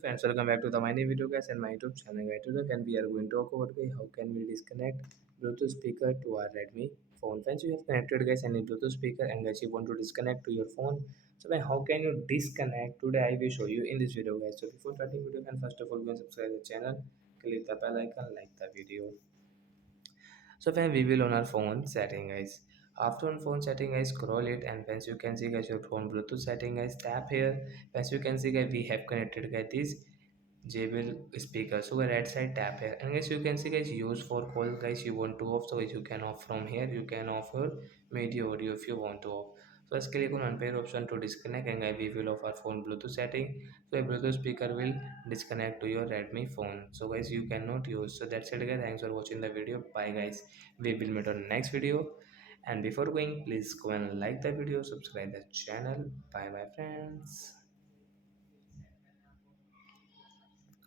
Friends, welcome back to the my new video guys and my YouTube channel guys. Today can we are going to talk about guys, how can we disconnect Bluetooth speaker to our Redmi phone. Once you have connected guys any Bluetooth speaker and guys you want to disconnect to your phone, so then how can you disconnect? Today I will show you in this video guys. So before starting video, can first of all go and subscribe the channel, click the bell icon, like the video. So when we will on our phone setting guys. After on phone setting guys, scroll it and once you can see guys your phone Bluetooth setting guys, tap here. Once you can see guys we have connected guys this JBL speaker. So right side tap here and guys you can see guys use for call guys you want to off, so guys you can off from here, you can off your media audio if you want to off. So let's click on unpair option to disconnect and guys we will off our phone Bluetooth setting. So a Bluetooth speaker will disconnect to your Redmi phone. So guys you cannot use. So that's it guys. Thanks for watching the video. Bye guys. We will meet on next video. And before going, please go and like the video, subscribe the channel. Bye bye friends.